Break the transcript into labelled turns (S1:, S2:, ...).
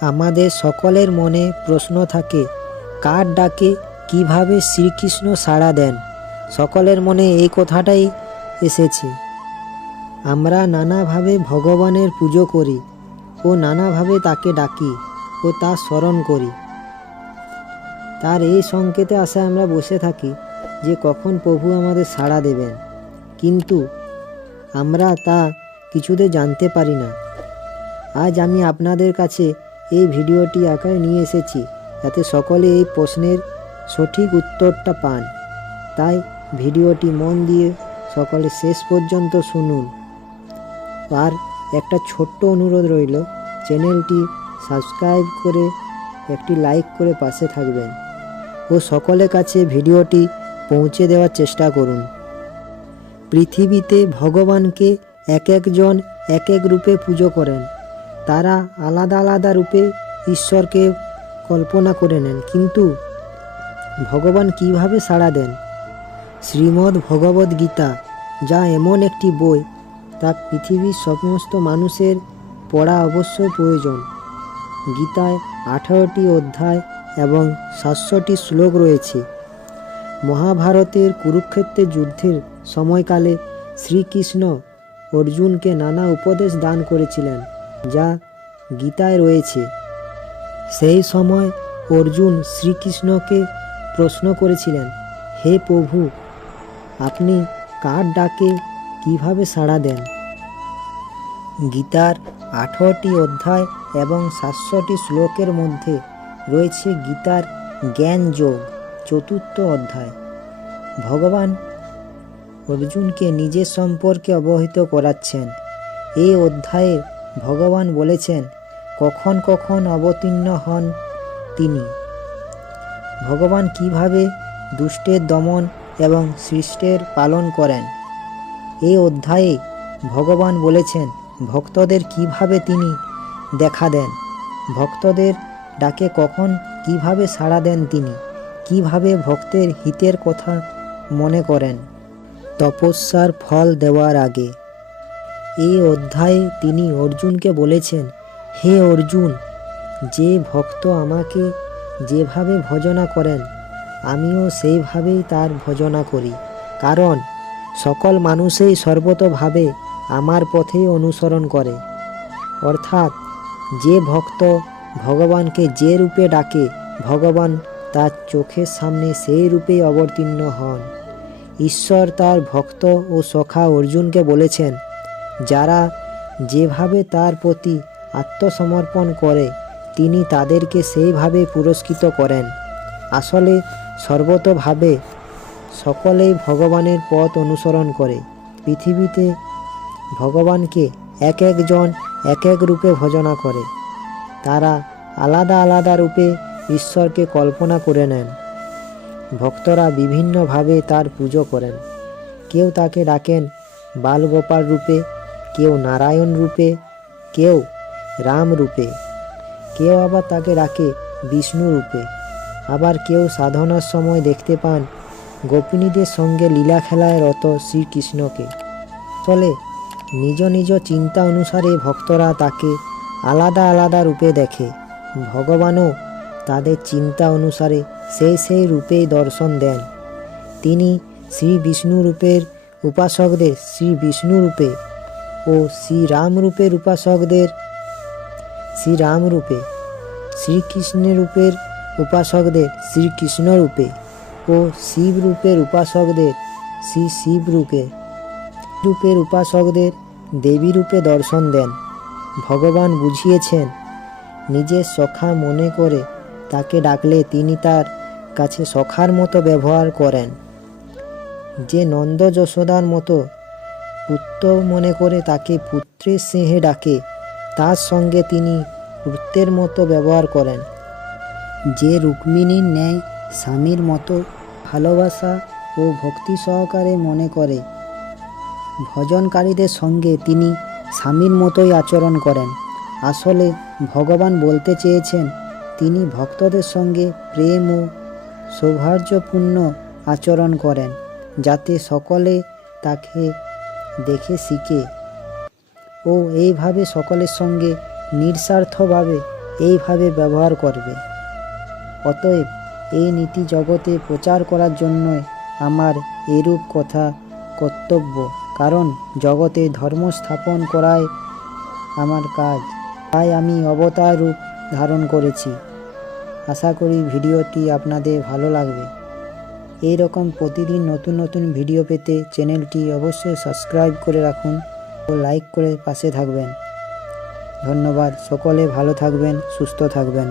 S1: আমাদের সকলের মনে প্রশ্ন থাকে, কার ডাকে কীভাবে শ্রীকৃষ্ণ সাড়া দেন? সকলের মনে এই কথাটাই এসেছে। আমরা নানাভাবে ভগবানের পুজো করি ও নানাভাবে তাকে ডাকি ও তা স্মরণ করি। তার এই সংকেতে আশায় আমরা বসে থাকি যে কখন প্রভু আমাদের সাড়া দেবেন। কিন্তু আমরা তা কিছুতে জানতে পারি না। আজ আমি আপনাদের কাছে এই ভিডিওটি আকারে নিয়ে এসেছি, যাতে সকলে এই প্রশ্নের সঠিক উত্তরটা পান। তাই ভিডিওটি মন দিয়ে সকলে শেষ পর্যন্ত শুনুন। আর একটা ছোট্ট অনুরোধ রইল, চ্যানেলটি সাবস্ক্রাইব করে একটি লাইক করে পাশে থাকবেন ও সকলের কাছে ভিডিওটি পৌঁছে দেওয়ার চেষ্টা করুন। পৃথিবীতে ভগবানকে এক একজন এক এক রূপে পুজো করেন। তারা আলাদা আলাদা রূপে ঈশ্বরকে কল্পনা করে নেন। কিন্তু ভগবান কীভাবে সাড়া দেন? শ্রীমদ্ ভগবদ গীতা যা এমন একটি বই, তা পৃথিবীর সমস্ত মানুষের পড়া অবশ্যই প্রয়োজন। গীতায় আঠারোটি অধ্যায় এবং সাতশোটি শ্লোক রয়েছে। মহাভারতের কুরুক্ষেত্রের যুদ্ধের সময়কালে শ্রীকৃষ্ণ অর্জুনকে নানা উপদেশ দান করেছিলেন। যা গীতায় রয়েছে। সেই সময় অর্জুন শ্রীকৃষ্ণকে প্রশ্ন করেছিলেন, হে প্রভু, আপনি কার ডাকে কীভাবে সাড়া দেন? গীতার আঠারোটি অধ্যায় এবং সাতশোটি শ্লোকের মধ্যে রয়েছে গীতার জ্ঞান যোগ, চতুর্থ অধ্যায়। ভগবান অর্জুনকে নিজের সম্পর্কে অবহিত করাচ্ছেন। এই অধ্যায়ে ভগবান বলেছেন, কখন কখন অবতীর্ণ হন তিনি। ভগবান কীভাবে দুষ্টের দমন এবং সৃষ্টের পালন করেন? এই অধ্যায়ে ভগবান বলেছেন, ভক্তদের কীভাবে তিনি দেখা দেন? ভক্তদের ডাকে কখন কীভাবে সাড়া দেন তিনি? কীভাবে ভক্তের হিতের কথা মনে করেন? তপস্যার ফল দেওয়ার আগে। এই অধ্যায়ে তিনি অর্জুনকে বলেছেন, হে অর্জুন, যে ভক্ত আমাকে যেভাবে ভজনা করেন, আমিও সেইভাবেই তার ভজনা করি। কারণ সকল মানুষই সর্বতভাবে আমার পথেই অনুসরণ করে। অর্থাৎ যে ভক্ত ভগবানকে যে রূপে ডাকে, ভগবান তার চোখের সামনে সেই রূপেই অবতীর্ণ হন। ঈশ্বর তার ভক্ত ও সখা অর্জুনকে বলেছেন যারা যেভাবে তার প্রতি আত্মসমর্পণ করে, তিনি তাদেরকে সেইভাবে পুরস্কৃত করেন। আসলে সর্বতভাবে সকলেই ভগবানের পথ অনুসরণ করে। পৃথিবীতে ভগবানকে এক একজন এক এক রূপে ভজনা করে। তারা আলাদা আলাদা রূপে ঈশ্বরকে কল্পনা করে নেন। ভক্তরা বিভিন্নভাবে তার পুজো করেন। কেউ তাকে ডাকেন বালগোপাল রূপে কেউ নারায়ণ রূপে, কেউ রাম রূপে, কেউ আবার তাকে ডাকে বিষ্ণু রূপে। আবার কেউ সাধনার সময় দেখতে পান গোপিনীদের সঙ্গে লীলা খেলায় রত শ্রীকৃষ্ণকে। ফলে নিজ নিজ চিন্তা অনুসারে ভক্তরা তাকে আলাদা আলাদা রূপে দেখে। ভগবানও তাদের চিন্তা অনুসারে সেই সেই রূপেই দর্শন দেন। তিনি শ্রী বিষ্ণু রূপের উপাসকদের শ্রী বিষ্ণু রূপে ও শ্রী রাম রূপের উপাসকদের, শ্রীরামরূপে রাম রূপে শ্রীকৃষ্ণ রূপের উপাসকদের, শ্রীকৃষ্ণরূপে ও শিবরূপের উপাসকদের শ্রী শিবরূপে রূপের উপাসকদের দেবী রূপে দর্শন দেন। ভগবান বুঝিয়েছেন নিজের সখা মনে করে তাকে ডাকলে তিনি তার কাছে সখার মতো ব্যবহার করেন। যে নন্দ যশোদার মতো পুত্র মনে করে তাকে পুত্রের স্নেহে ডাকে। তার সঙ্গে তিনি পুত্রের মতো ব্যবহার করেন। যে রুক্মিণীর ন্যায় স্বামীর মতো ভালোবাসা ও ভক্তি সহকারে মনে করে, ভজনকারীদের সঙ্গে তিনি স্বামীর মতোই আচরণ করেন। আসলে ভগবান বলতে চেয়েছেন, তিনি ভক্তদের সঙ্গে প্রেম ও সৌহার্দ্যপূর্ণ আচরণ করেন, যাতে সকলে তাকে দেখে শিখে। ও এইভাবে সকলের সঙ্গে নিঃস্বার্থভাবে এইভাবে ব্যবহার করবে। অতএব এই নীতি জগতে প্রচার করার জন্যই আমার এরূপ কথা কর্তব্য, কারণ জগতে ধর্ম স্থাপন করাই আমার কাজ। তাই আমি অবতার রূপ ধারণ করেছি। আশা করি ভিডিওটি আপনাদের ভালো লাগবে। এই রকম প্রতিদিন নতুন নতুন ভিডিও পেতে চ্যানেলটি অবশ্যই সাবস্ক্রাইব করে রাখুন ও লাইক করে পাশে থাকবেন। ধন্যবাদ। সকলে ভালো থাকবেন, সুস্থ থাকবেন।